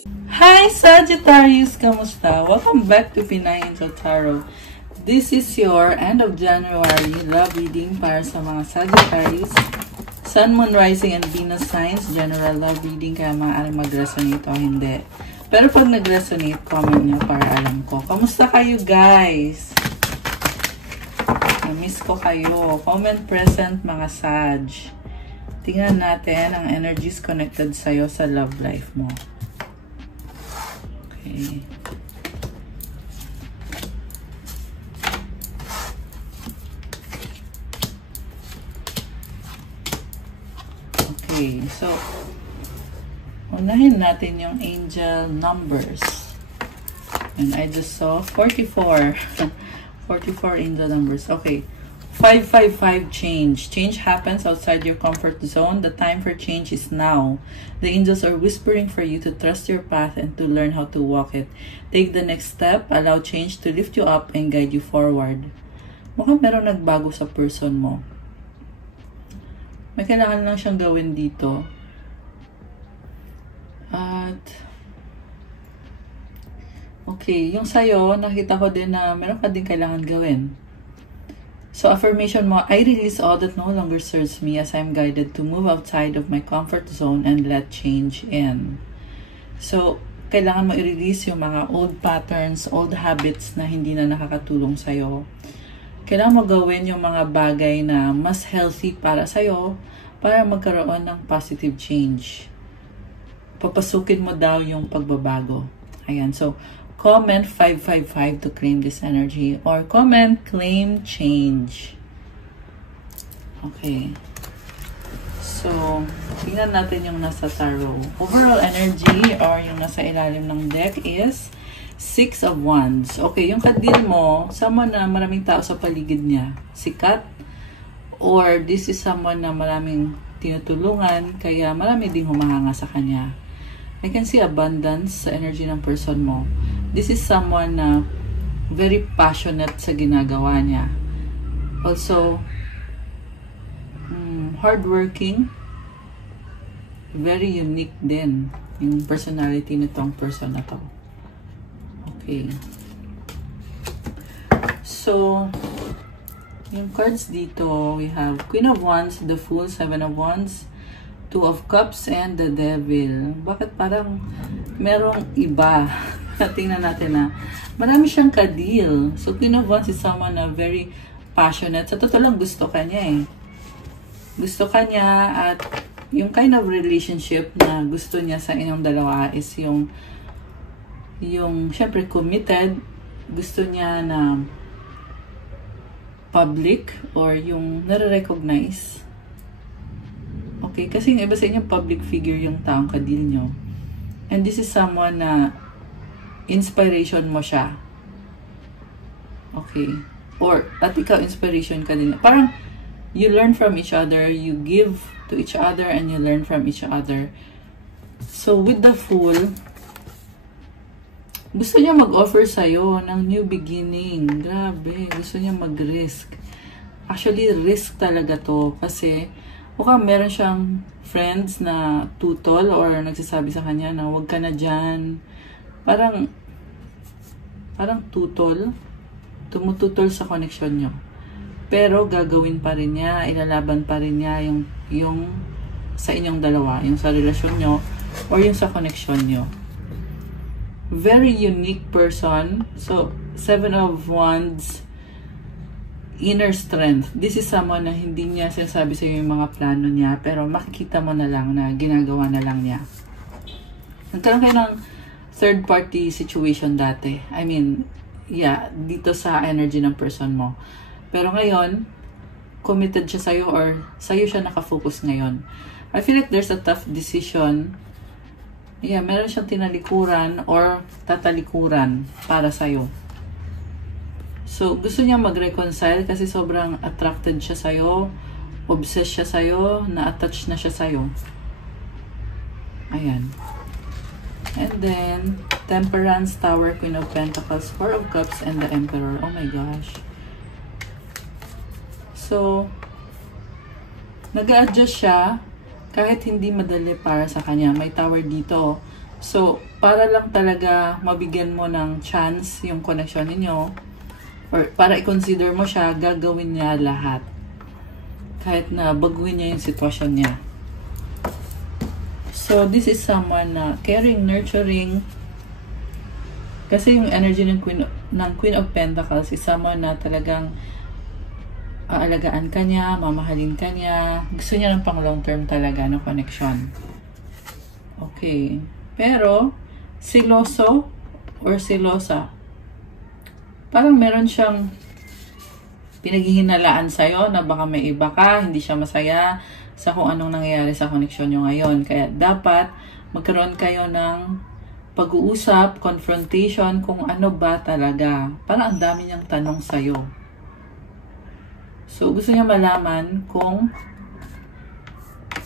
Hi Sagittarius! Kamusta? Welcome back to Pinay Angel Tarot. This is your end of January love reading para sa mga Sagittarius. Sun, Moon, Rising, and Venus signs. General love reading kaya maaaring mag-resonate o hindi. Pero pag nag-resonate, comment nyo para alam ko. Kamusta kayo guys? Na-miss ko kayo. Comment present mga Sag. Tingnan natin ang energies connected sa'yo sa love life mo. Okay. Okay, so unahin natin yung angel numbers. And I just saw 44. 44 angel numbers. Okay. 555 change. Change happens outside your comfort zone. The time for change is now. The angels are whispering for you to trust your path and to learn how to walk it. Take the next step. Allow change to lift you up and guide you forward. Mukhang meron nagbago sa person mo. May kailangan lang siyang gawin dito. At okay, yung sa'yo, nakita ko din na meron ka din kailangan gawin. So, affirmation mo, I release all that no longer serves me as I'm guided to move outside of my comfort zone and let change in. So, kailangan mo i-release yung mga old patterns, old habits na hindi na nakakatulong sa'yo. Kailangan mo gawin yung mga bagay na mas healthy para sa'yo para magkaroon ng positive change. Papasukin mo daw yung pagbabago. Ayan, so, comment 555 to claim this energy or comment claim change. Okay. So, tingnan natin yung nasa tarot. Overall energy or yung nasa ilalim ng deck is 6 of Wands. Okay, yung kadil mo, someone na maraming tao sa paligid niya. Sikat. Or this is someone na maraming tinutulungan kaya marami ding humahanga sa kanya. I can see abundance sa energy ng person mo. This is someone na very passionate sa ginagawa niya. Also, hardworking. Very unique din yung personality nitong person na to. Okay. So, yung cards dito, we have Queen of Wands, the Fool, 7 of Wands, 2 of Cups, and the Devil. Bakit parang merong iba? Tingnan natin na marami siyang kadil. So, Queen of Wands is someone na very passionate. Sa totoo lang, gusto ka niya eh. Gusto ka niya at yung kind of relationship na gusto niya sa inyong dalawa is yung syempre committed. Gusto niya na public or yung nare-recognize. Okay, kasi yung iba sa inyo public figure yung taong kadil nyo. And this is someone na inspiration mo siya. Okay. Or, at ikaw, inspiration ka din. Parang, you learn from each other, you give to each other, and you learn from each other. So, with the Fool, gusto niya mag-offer sa'yo ng new beginning. Grabe. Gusto niya mag-risk. Actually, risk talaga to. Kasi, mukhang meron siyang friends na tutol or nagsasabi sa kanya na huwag ka na dyan. Parang tutol. Tumututol sa connection nyo. Pero, gagawin pa rin niya, ilalaban pa rin niya yung sa inyong dalawa. Yung sa relasyon nyo or yung sa connection nyo. Very unique person. So, 7 of Wands, inner strength. This is someone na hindi niya sinasabi sa iyo yung mga plano niya, pero makikita mo na lang na ginagawa na lang niya. Nagkaroon kayo ng third party situation dati. I mean, yeah, dito sa energy ng person mo. Pero ngayon, committed siya sa'yo or sa'yo siya nakafocus ngayon. I feel like there's a tough decision. Yeah, meron siyang tinalikuran or tatalikuran para sa'yo. So, gusto niya mag-reconcile kasi sobrang attracted siya sa'yo, obsessed siya sa'yo, na-attach na siya sa'yo. Ayan. And then, Temperance, Tower, Queen of Pentacles, 4 of Cups, and the Emperor. Oh my gosh. So, nag-a-adjust siya kahit hindi madali para sa kanya. May Tower dito. So, para lang talaga mabigyan mo ng chance yung connection ninyo, or para i-consider mo siya, gagawin niya lahat. Kahit na baguhin niya yung sitwasyon niya. So, this is someone na caring, nurturing. Kasi yung energy ng Queen of Pentacles is someone na talagang aalagaan ka niya, mamahalin ka niya. Gusto niya ng pang long term talaga na connection. Okay. Pero, siloso or silosa, parang meron siyang pinaghihinalaan sa'yo na baka may iba ka, hindi siya masaya sa kung anong nangyayari sa connection nyo ngayon. Kaya dapat magkaroon kayo ng pag-uusap, confrontation, kung ano ba talaga. Parang ang dami niyang tanong sa'yo. So, gusto niya malaman kung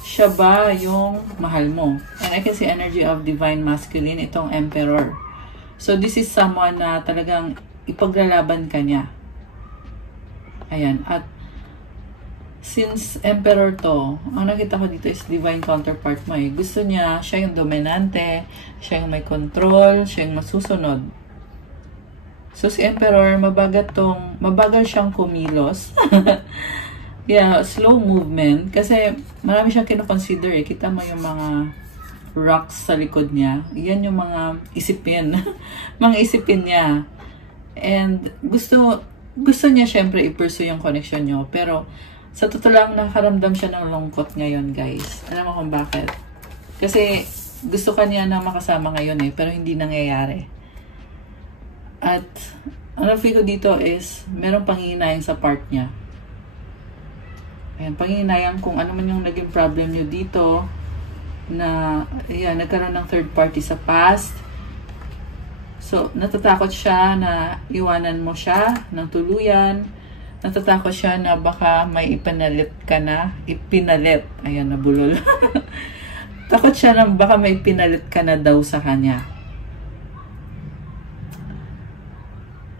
siya ba yung mahal mo. And I can see energy of Divine Masculine, itong Emperor. So, this is someone na talagang ipaglalaban ka niya. Ayan. At since Emperor to, ang nakita ko dito is Divine counterpart mo eh. Gusto niya, siya yung dominante, siya yung may control, siya yung masusunod. So, si Emperor, mabagal siyang kumilos. Yeah, slow movement. Kasi, marami siyang kinoconsider eh. Kita mo yung mga rocks sa likod niya. Yan yung mga isipin. Mga isipin niya. And, gusto niya syempre i-pursue yung connection niyo. Pero, sa totoo lang, nakaramdam siya ng lungkot ngayon, guys. Alam mo kung bakit? Kasi, gusto ka niya na makasama ngayon eh. Pero, hindi nangyayari. At, ang feel ko dito is, merong panghihinayang sa part niya. Ayan, panghihinayang kung ano man yung naging problem nyo dito, na, ayan, nagkaroon ng third party sa past. So, natatakot siya na iwanan mo siya ng tuluyan. Natatakot siya na baka may ipinalit ka na. Ipinalit. Ayan, nabulol. Takot siya na baka may pinalit ka na daw sa kanya.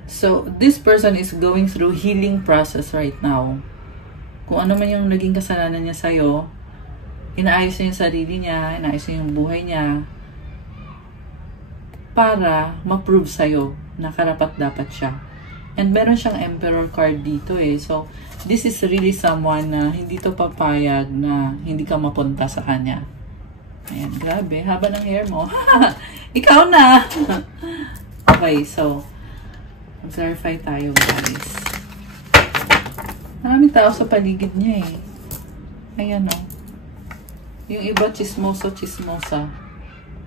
So, this person is going through healing process right now. Kung ano man yung naging kasalanan niya sa'yo, inaayos niya yung sarili niya, inaayos niya yung buhay niya, para ma-prove sa'yo na karapat-dapat siya. And meron siyang Emperor card dito eh. So, this is really someone na hindi to papayag na hindi ka mapunta sa kanya. Ayan, grabe. Haba ng hair mo. Ikaw na! Okay, so, clarify tayo, guys. Maraming tao sa paligid niya eh. Ayan o. Yung iba, chismosa.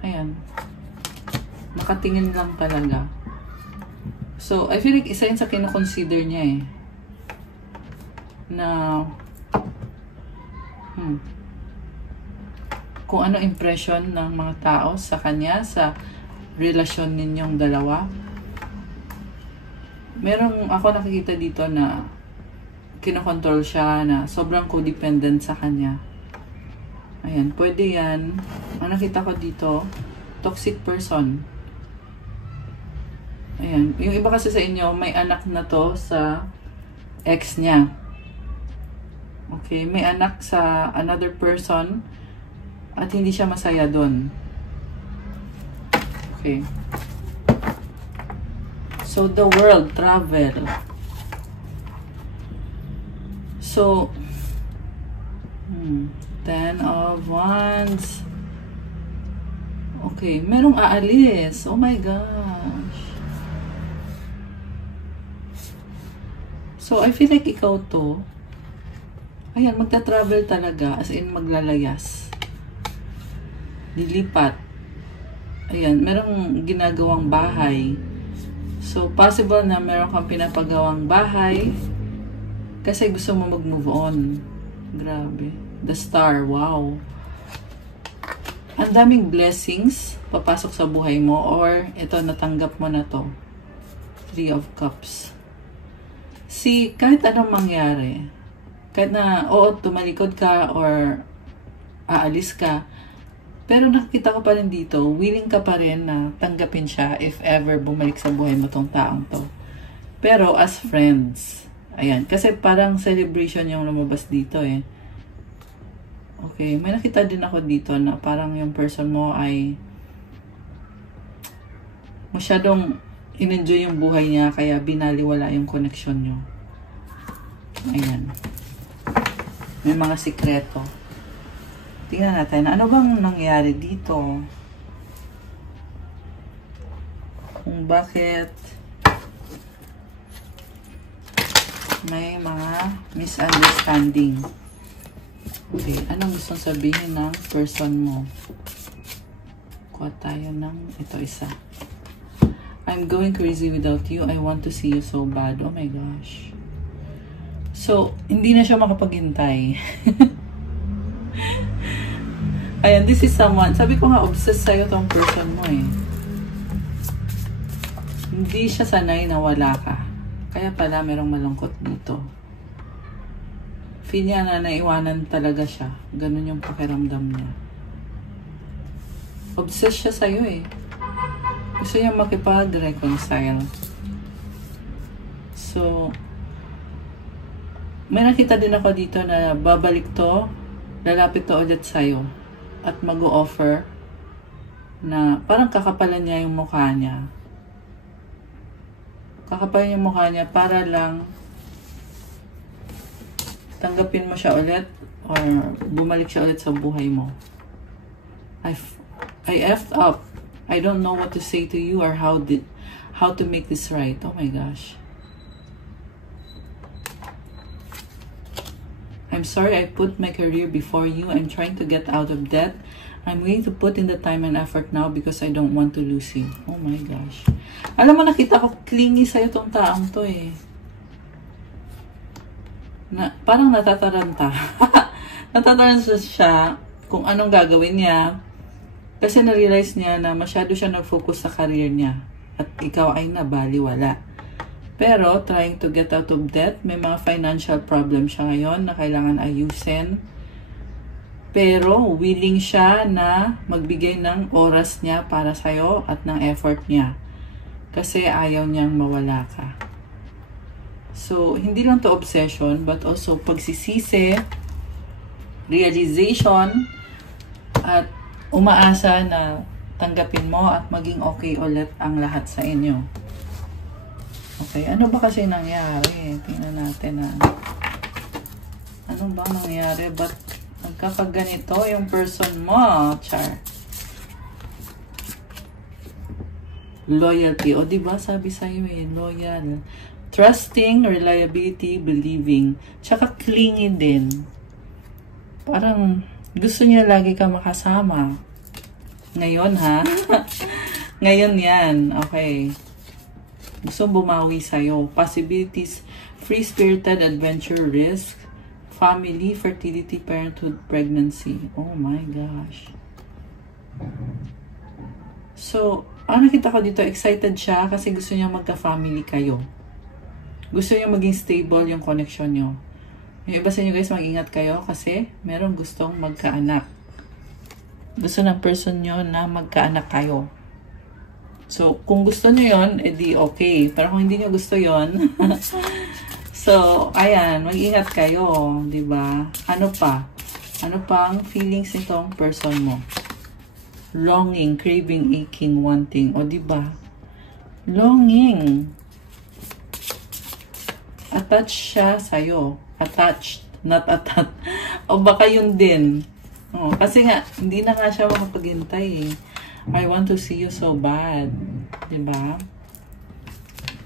Ayan. Nakatingin lang talaga. So, I feel like isa yun sa kinoconsider niya eh. Na, kung ano impression ng mga tao sa kanya, sa relasyon ninyong dalawa. Merong ako nakikita dito na kinokontrol siya, na sobrang codependent sa kanya. Ayan, pwede yan. Ang nakita ko dito, toxic person. Ayan, yung iba kasi sa inyo, may anak na to sa ex niya. Okay, may anak sa another person at hindi siya masaya doon. Okay. So, the world, travel. So, 10 of Wands. Okay, merong aalis. Oh my gosh. So, I feel like ikaw to. Ayan, magta-travel talaga. As in, maglalayas. Dilipat. Ayan, merong ginagawang bahay. So, possible na meron kang pinapagawang bahay. Kasi gusto mo mag-move on. Grabe. The Star. Wow. Ang daming blessings papasok sa buhay mo, or ito, natanggap mo na to. 3 of Cups. See, kahit anong mangyari, kahit na, oo, tumalikod ka or aalis ka, pero nakikita ko pa rin dito, willing ka pa rin na tanggapin siya if ever bumalik sa buhay mo tong taong to. Pero as friends, ayan, kasi parang celebration yung lumabas dito eh. Okay, may nakita din ako dito na parang yung person mo ay masyadong in-enjoy yung buhay niya, kaya binaliwala yung connection nyo. Ayan. May mga sikreto. Tingnan natin, ano bang nangyari dito? Kung bakit may mga misunderstanding. Okay, anong gustong sabihin ng person mo? Kuha tayo ng ito isa. I'm going crazy without you. I want to see you so bad. Oh my gosh. So, hindi na siya makapaghintay. Ayan, this is someone. Sabi ko nga, obsessed sa'yo tong person mo eh. Hindi siya sanay na wala ka. Kaya pala merong malungkot dito. Feel niya na naiwanan talaga siya. Ganun yung pakiramdam niya. Obsessed siya sa'yo eh. Gusto niya makipag-reconcile. So, may nakita din ako dito na babalik to, lalapit to ulit sa'yo. At mag-o-offer na parang kakapalan niya yung mukha niya. Kakapalan yung mukha niya para lang tanggapin mo siya ulit or bumalik siya ulit sa buhay mo. I effed up. I don't know what to say to you or how to make this right. Oh my gosh. I'm sorry I put my career before you. I'm trying to get out of debt. I'm willing to put in the time and effort now because I don't want to lose you. Oh my gosh. Alam mo, nakita ko clingy sa'yo tong taong to eh. Parang natataranta. Natataranta siya kung anong gagawin niya. Kasi na-realize niya na masyado siya nag-focus sa career niya. At ikaw ay nabaliwala. Pero, trying to get out of debt, may mga financial problem siya ngayon na kailangan ayusin. Pero, willing siya na magbigay ng oras niya para sa'yo at ng effort niya. Kasi ayaw niyang mawala ka. So, hindi lang to obsession, but also pagsisisi, realization, at umaasa na tanggapin mo at maging okay ulit ang lahat sa inyo. Okay, ano ba kasi nangyari? Tingnan natin na. Ano ba nangyari? Ba't nagkakaganito yung person mo? Char. Loyalty. O, diba? Sabi sa'yo eh, loyal. Trusting, reliability, believing. Tsaka clingy din. Parang gusto niya lagi ka makasama. Ngayon ha? Ngayon yan. Okay. Gusto bumawi sa'yo. Possibilities, free-spirited adventure, risk, family, fertility, parenthood, pregnancy. Oh my gosh. So, nakita ko dito, excited siya kasi gusto niya magka-family kayo. Gusto niya maging stable yung connection nyo. Yung iba sa inyo guys, mag-ingat kayo kasi merong gustong magkaanak. Gusto ng person nyo na magkaanak kayo. So, kung gusto nyo yun, edi okay. Pero kung hindi nyo gusto yun, so, ayan, mag-ingat kayo. Diba? Ano pa? Ano pa ang feelings nitong person mo? Longing, craving, aching, wanting. O, diba? Longing. Attached siya sa'yo. Attached, not attached. O baka yun din. Oh, kasi nga, hindi na nga siya makapaghintay eh. I want to see you so bad. Diba?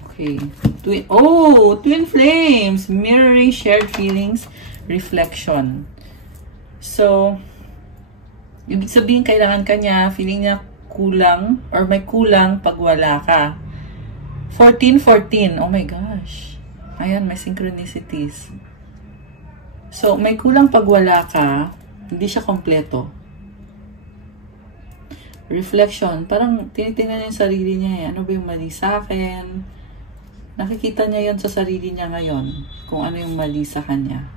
Okay. Twin flames. Mirroring shared feelings. Reflection. So, ibig sabihin kailangan ka niya, feeling niya kulang or may kulang pag wala ka. 14-14. Oh my gosh. Ayan, may synchronicities. So, may kulang pag wala ka, hindi siya kompleto. Reflection, parang tinitingnan niya yung sarili niya eh. Ano ba yung mali sa akin? Nakikita niya yon sa sarili niya ngayon, kung ano yung mali sa kanya.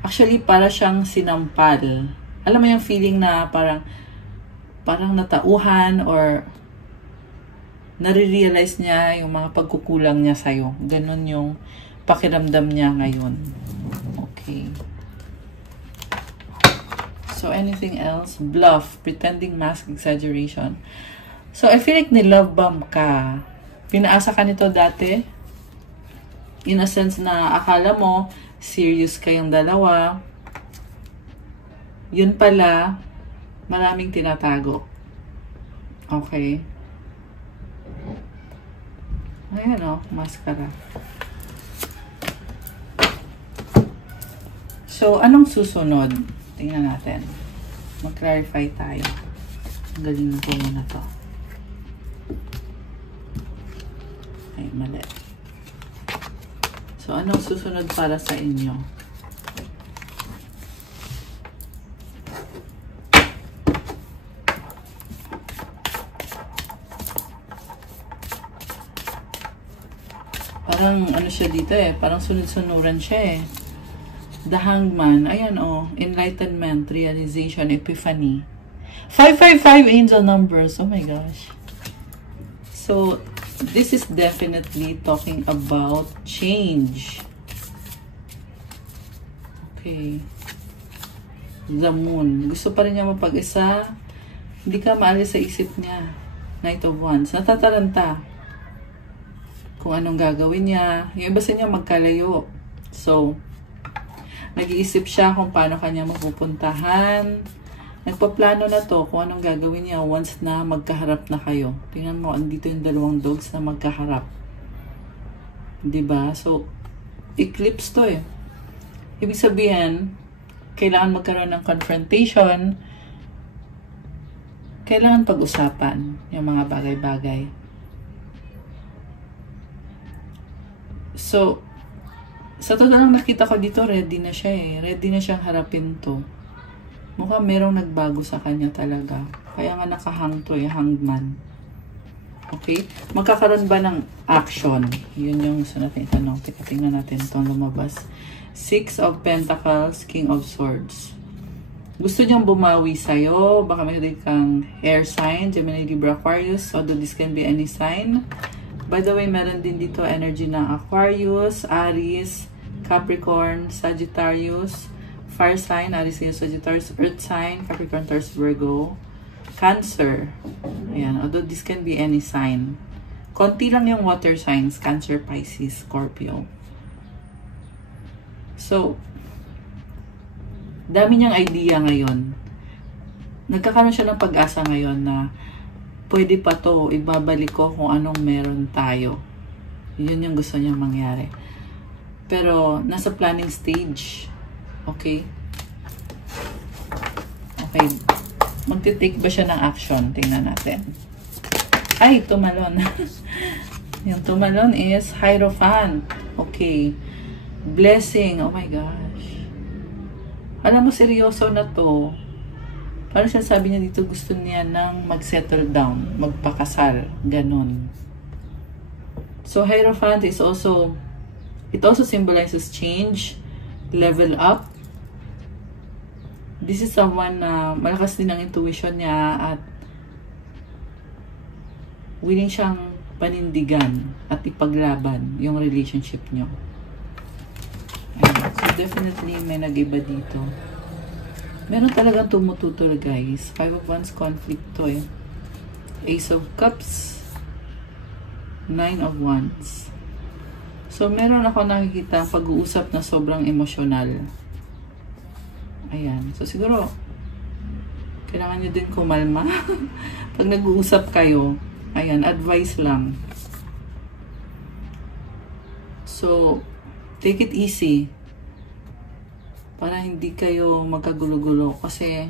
Actually, para siyang sinampal. Alam mo yung feeling na parang natauhan or nare-realize niya yung mga pagkukulang niya sa'yo. Ganon yung pakiramdam niya ngayon. Okay. So, anything else? Bluff, pretending, mask, exaggeration. So, I feel like ni-love bomb ka. Pinaasa ka nito dati. In a sense na akala mo, serious kayong dalawa. Yun pala, maraming tinatago. Okay. Ayan o, mascara. So, anong susunod? Tingnan natin. Mag-clarify tayo. Galing ko muna to. Ay, mali. So, anong susunod para sa inyo? Parang ano siya dito eh. Parang sunod-sunuran siya eh. The Hangman. Ayan oh. Enlightenment, realization, epiphany. 555 angel numbers. Oh my gosh. So, this is definitely talking about change. Okay. The Moon. Gusto pa rin niya mapag-isa. Hindi ka maalis sa isip niya. Knight of Wands. Natataranta. Kung anong gagawin niya. Yung iba sa niya magkalayo. So, nag-iisip siya kung paano kanya mapupuntahan. Nagpaplano na to kung anong gagawin niya once na magkaharap na kayo. Tingnan mo, andito yung dalawang dogs na magkaharap. Diba? So, eclipse to eh. Ibig sabihin, kailangan magkaroon ng confrontation. Kailangan pag-usapan yung mga bagay-bagay. So, sa totoo lang nakita ko dito, ready na siya eh. Ready na siyang harapin to. Mukhang merong nagbago sa kanya talaga. Kaya nga nakahang to eh, hangman. Okay? Magkakaroon ba ng action? Yun yung gusto natin itanong. Tingnan natin itong lumabas. Six of Pentacles, King of Swords. Gusto niyang bumawi sa'yo. Baka may kang air sign, Gemini, Libra, Aquarius. Although this can be any sign. By the way, meron din dito energy ng Aquarius, Aries, Capricorn, Sagittarius, Fire sign, Aries, Sagittarius, Earth sign, Capricorn, Taurus, Virgo, Cancer. Ayan, although this can be any sign. Konti lang yung water signs, Cancer, Pisces, Scorpio. So, dami niyang idea ngayon. Nagkakaroon siya ng pag-asa ngayon na pwede pa to, ibabalik ko kung anong meron tayo. Yun yung gusto niyang mangyari. Pero, nasa planning stage. Okay? Okay. Magti-take ba siya ng action? Tingnan natin. Ay, tumalon. Yung tumalon is Hierophant. Okay. Blessing. Oh my gosh. Alam mo, seryoso na to. Parang sinasabi niya dito, gusto niya nang mag-settle down, magpakasal. Ganon. So, Hierophant is also, it also symbolizes change, level up. This is someone na malakas din ang intuition niya at willing siyang panindigan at ipaglaban yung relationship niyo. So, definitely may nag-iba dito. Meron talagang tumututol, guys. Five of Wands conflict to eh. Ace of Cups. Nine of Wands. So, meron ako nakikita pag-uusap na sobrang emosyonal. Ayan. So, siguro, kailangan nyo din kumalma. Pag nag-uusap kayo, ayan, advice lang. So, take it easy. Para hindi kayo magkagulo-gulo. Kasi,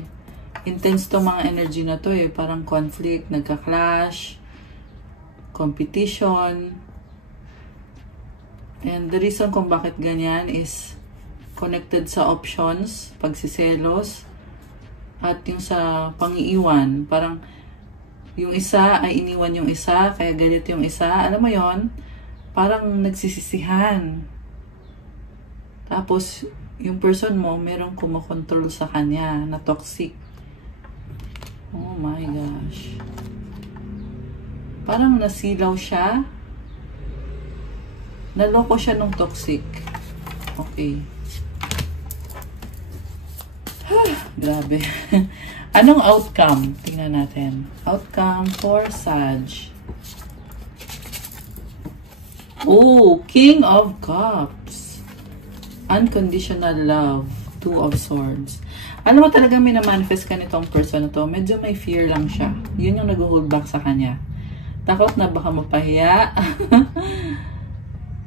intense to mga energy na to eh. Parang conflict, nagka-clash, competition. And the reason kung bakit ganyan is connected sa options, pagsiselos, at yung sa pang-iiwan. Parang, yung isa ay iniwan yung isa, kaya galit yung isa. Alam mo yon, parang nagsisisihan. Tapos, yung person mo, merong kumokontrol sa kanya na toxic. Oh my gosh. Parang nasilaw siya. Naloko siya ng toxic. Okay. Grabe. Anong outcome? Tingnan natin. Outcome for Sag. Oh, King of Cups. Unconditional love. Two of Swords. Alam mo talaga minamanifest ka nitong person na to. Medyo may fear lang siya. Yun yung nag-hold back sa kanya. Takot na baka mapahiya.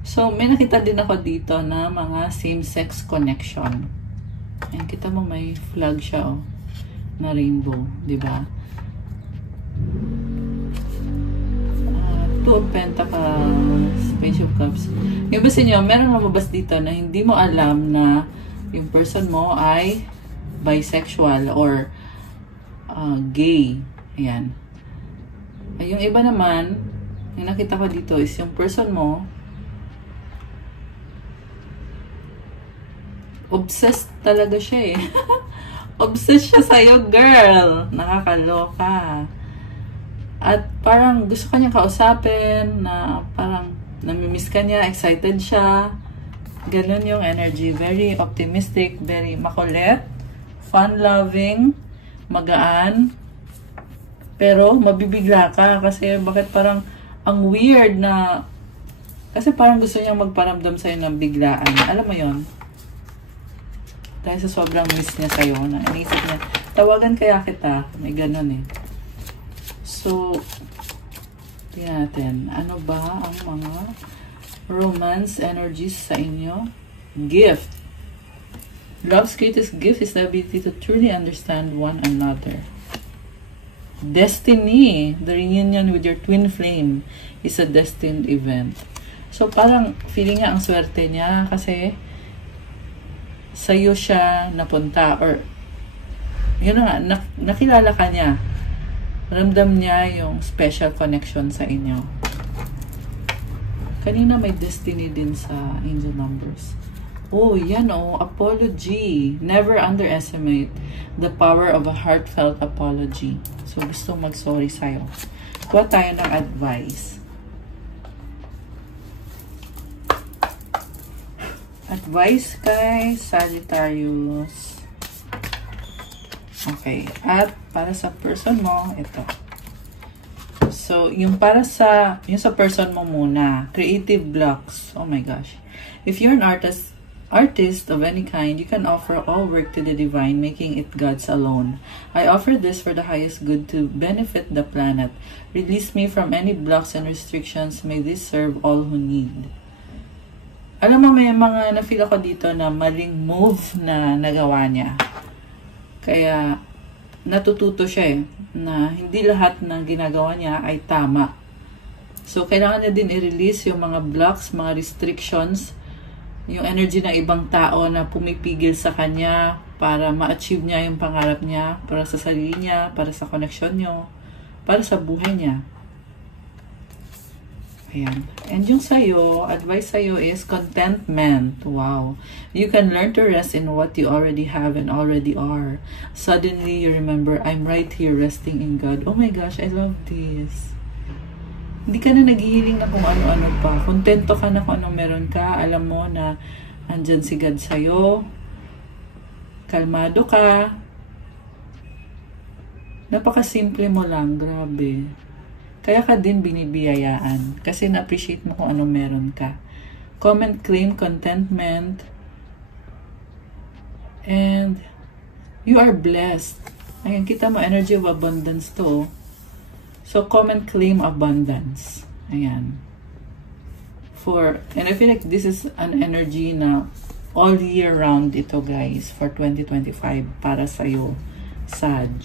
So, may nakita din ako dito na mga same-sex connection. Ayan, kita mo may flag siya, oh. Na rainbow, di ba? Two of Pentacles, Page of Cups. Yung basta nyo, meron mamabas dito na hindi mo alam na yung person mo ay bisexual or gay. Ayan. Ay, yung iba naman, yung nakita ko dito is yung person mo obsessed talaga siya eh. Obsessed siya sa'yo, girl. Nakakaloka. At parang gusto ka niyang kausapin na parang namimiss ka niya, excited siya. Ganun yung energy. Very optimistic, very makulit, fun-loving, magaan. Pero mabibigla ka kasi bakit parang ang weird na kasi parang gusto niyang magparamdam sa'yo ng biglaan. Alam mo yon? Dahil sa sobrang miss niya sa'yo na inisip niya, tawagan kaya kita. May ganun eh. So, tingnan natin. Ano ba ang mga romance energies sa inyo? Gift. Love's greatest gift is the ability to truly understand one another. Destiny. The reunion with your twin flame is a destined event. So, parang feeling niya ang swerte niya kasi sa'yo siya napunta or yun na nga, nakilala ka niya. Ramdam niya yung special connection sa inyo. Kanina may destiny din sa angel numbers. Oh, yan oh, apology. Never underestimate the power of a heartfelt apology. So, gusto mag-sorry sa'yo. Kuha tayo ng advice. Advice kay Sagittarius. Okay. At para sa person mo, ito. So, yung sa person mo muna, creative blocks. Oh my gosh. If you're an artist of any kind, you can offer all work to the divine, making it God's alone. I offer this for the highest good to benefit the planet. Release me from any blocks and restrictions. May this serve all who need. Alam mo, may mga na-feel ako dito na maling move na nagawa niya. Kaya, natututo siya eh, na hindi lahat ng ginagawa niya ay tama. So, kailangan niya din i-release yung mga blocks, mga restrictions, yung energy ng ibang tao na pumipigil sa kanya para ma-achieve niya yung pangarap niya, para sa sarili niya, para sa connection niyo, para sa buhay niya. Ayan. And yung sa'yo, advice sa'yo is contentment. Wow. You can learn to rest in what you already have and already are. Suddenly, you remember, I'm right here resting in God. Oh my gosh, I love this. Hindi ka na naghihiling na kung ano-ano pa. Kontento ka na kung anong meron ka. Alam mo na andyan si God sa'yo. Kalmado ka. Napakasimple mo lang. Grabe. Kaya ka din binibiyayaan. Kasi na-appreciate mo kung anong meron ka. Comment, claim, contentment. And you are blessed. Ayan, kita mo, energy of abundance to. So, comment, claim, abundance. Ayan. And I feel like this is an energy na all year round ito, guys. For 2025. Para sa'yo. Sag.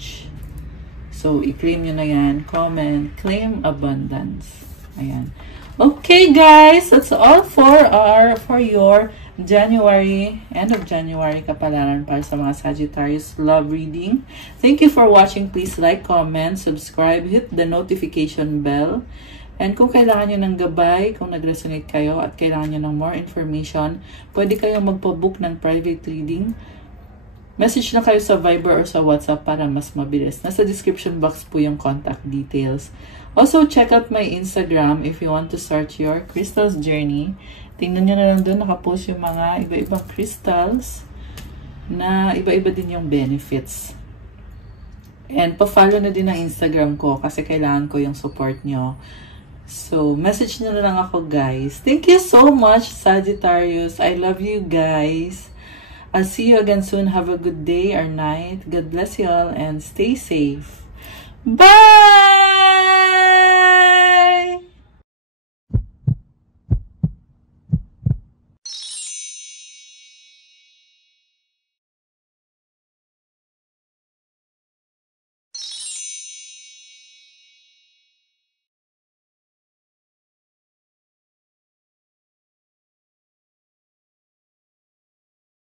So, i-claim nyo na yan. Comment, claim abundance. Ayan. Okay, guys. That's all for your January, end of January kapalaran para sa mga Sagittarius love reading. Thank you for watching. Please like, comment, subscribe, hit the notification bell. And kung kailangan nyo ng gabay, kung nag-resonate kayo at kailangan nyo ng more information, pwede kayong magpa-book ng private reading. Message na kayo sa Viber or sa WhatsApp para mas mabilis. Nasa description box po yung contact details. Also, check out my Instagram if you want to start your crystals journey. Tingnan nyo na lang doon, nakapost yung mga iba-ibang crystals na iba-iba din yung benefits. And pa-follow na din ang Instagram ko kasi kailangan ko yung support nyo. So, message nyo na lang ako, guys. Thank you so much, Sagittarius. I love you, guys. I'll see you again soon. Have a good day or night. God bless you all and stay safe. Bye!